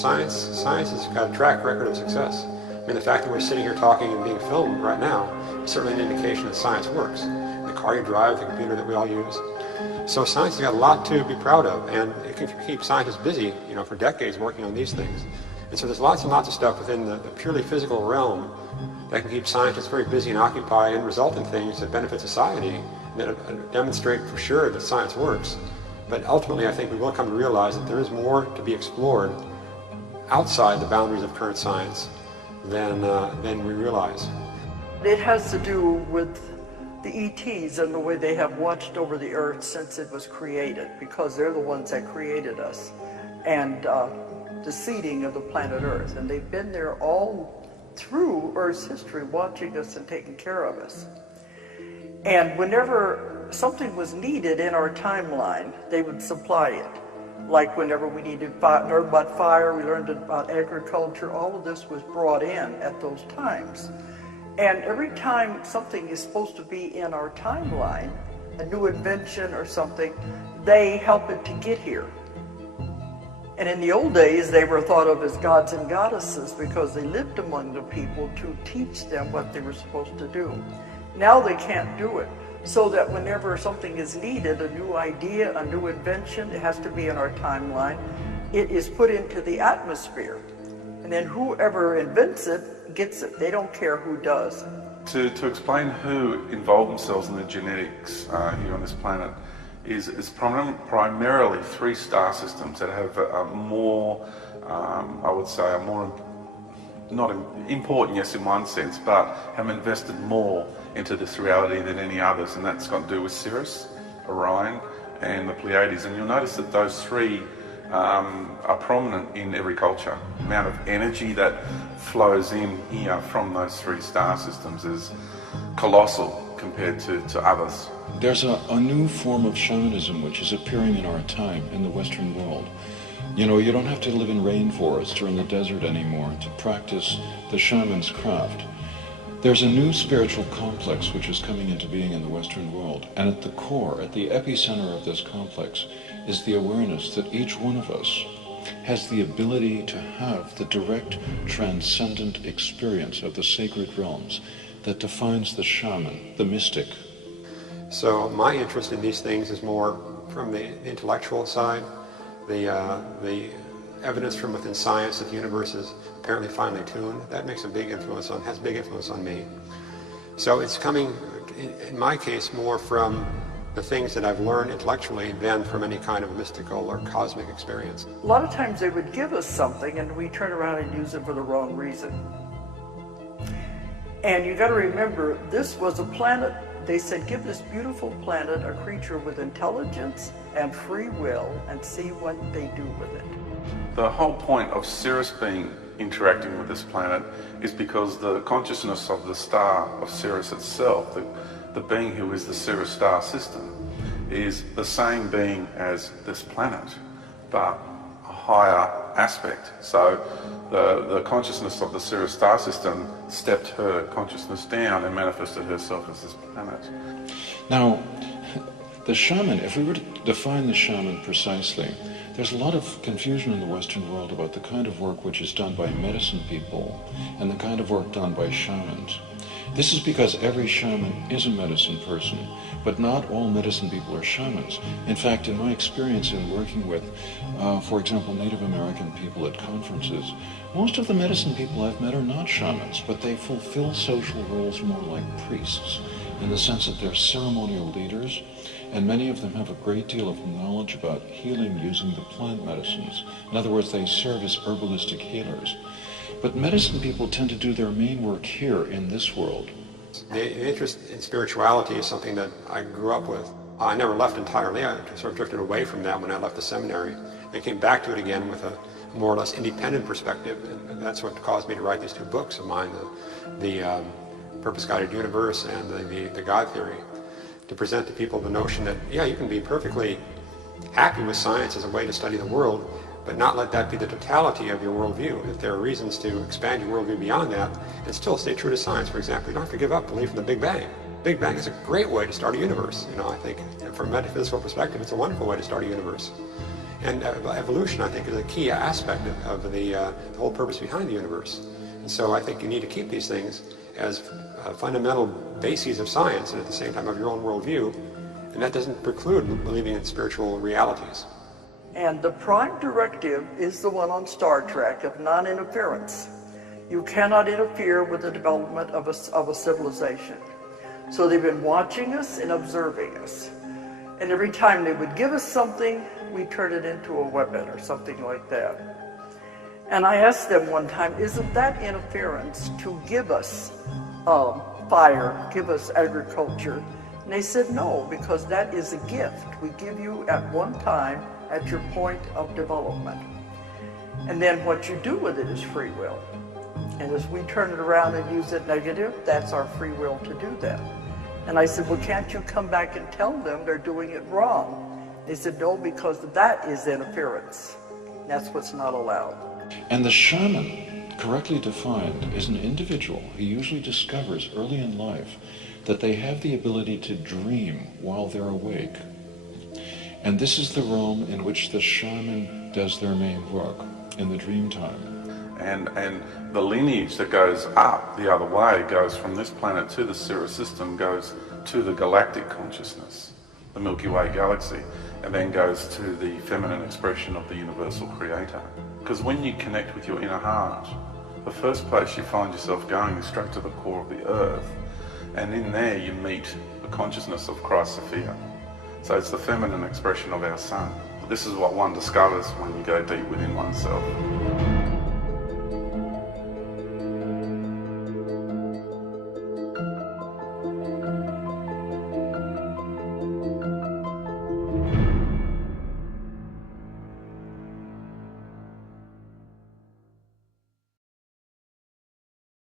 science has got a track record of success. I mean, the fact that we're sitting here talking and being filmed right now is certainly an indication that science works. The car you drive, the computer that we all use. So science has got a lot to be proud of, and it can keep scientists busy, for decades working on these things. And so there's lots and lots of stuff within the purely physical realm that can keep scientists very busy and occupied and result in things that benefit society, that demonstrate for sure that science works. But ultimately, I think we will come to realize that there is more to be explored outside the boundaries of current science than we realize. It has to do with the ETs and the way they have watched over the earth since it was created, because they're the ones that created us, and the seeding of the planet Earth. And they've been there all through Earth's history, watching us and taking care of us. And whenever something was needed in our timeline, they would supply it. Like whenever we needed learn about fire, we learned about agriculture, all of this was brought in at those times. And every time something is supposed to be in our timeline, a new invention or something, they help it to get here. And in the old days, they were thought of as gods and goddesses because they lived among the people to teach them what they were supposed to do. Now they can't do it. So that whenever something is needed, a new idea, a new invention, it has to be in our timeline. It is put into the atmosphere. And then whoever invents it gets it. They don't care who does. To explain who involved themselves in the genetics here on this planet is primarily 3 star systems that have a more, I would say, a more, not important, yes, in one sense, but have invested more into this reality than any others, and that's got to do with Sirius, Orion, and the Pleiades. And you'll notice that those 3 are prominent in every culture. The amount of energy that flows in here from those 3 star systems is colossal compared to others. There's a new form of shamanism which is appearing in our time in the Western world. You don't have to live in rainforests or in the desert anymore to practice the shaman's craft. There's a new spiritual complex which is coming into being in the Western world, and at the core, at the epicenter of this complex, is the awareness that each one of us has the ability to have the direct, transcendent experience of the sacred realms that defines the shaman, the mystic. So my interest in these things is more from the intellectual side, the evidence from within science that the universe is apparently finely tuned. That makes a big influence has big influence on me. So it's coming, in my case, more from the things that I've learned intellectually than from any kind of mystical or cosmic experience. A lot of times they would give us something and we turn around and use it for the wrong reason. And you got to remember, this was a planet. They said, give this beautiful planet a creature with intelligence and free will and see what they do with it. The whole point of Sirius interacting with this planet is because the consciousness of the star of Sirius itself, the being who is the Sirius star system, is the same being as this planet, but a higher aspect. So the consciousness of the Sirius star system stepped her consciousness down and manifested herself as this planet. Now, the shaman, if we were to define the shaman precisely, there's a lot of confusion in the Western world about the kind of work which is done by medicine people and the kind of work done by shamans. This is because every shaman is a medicine person, but not all medicine people are shamans. In fact, in my experience in working with, for example, Native American people at conferences, most of the medicine people I've met are not shamans, but they fulfill social roles more like priests, in the sense that they're ceremonial leaders, and many of them have a great deal of knowledge about healing using the plant medicines. In other words, they serve as herbalistic healers. But medicine people tend to do their main work here in this world. The interest in spirituality is something that I grew up with. I never left entirely. I sort of drifted away from that when I left the seminary. I came back to it again with a more or less independent perspective, and that's what caused me to write these 2 books of mine, the Purpose-Guided Universe and the God Theory, to present to people the notion that, yeah, you can be perfectly happy with science as a way to study the world, but not let that be the totality of your worldview. If there are reasons to expand your worldview beyond that and still stay true to science, for example, you don't have to give up belief in the Big Bang. Big Bang is a great way to start a universe. I think from a metaphysical perspective, it's a wonderful way to start a universe. And evolution, I think, is a key aspect of the whole purpose behind the universe. And so I think you need to keep these things as fundamental bases of science and at the same time of your own worldview. And that doesn't preclude believing in spiritual realities. And the prime directive is the one on Star Trek of non-interference. You cannot interfere with the development of a civilization. So they've been watching us and observing us. And every time they would give us something, we turn it into a weapon or something like that. And I asked them one time, isn't that interference to give us fire, give us agriculture? And they said no, because that is a gift we give you at one time at your point of development. And then what you do with it is free will. And as we turn it around and use it negative, that's our free will to do that. And I said, well, can't you come back and tell them they're doing it wrong? They said, no, because that is interference. That's what's not allowed. And the shaman, correctly defined, is an individual who usually discovers early in life that they have the ability to dream while they're awake. And this is the realm in which the shaman does their main work, in the dream time. And the lineage that goes up the other way goes from this planet to the Sirius system, goes to the galactic consciousness, the Milky Way galaxy, and then goes to the feminine expression of the universal creator. Because when you connect with your inner heart, the first place you find yourself going is straight to the core of the earth. And in there you meet the consciousness of Christ Sophia. So it's the feminine expression of our sun. This is what one discovers when you go deep within oneself.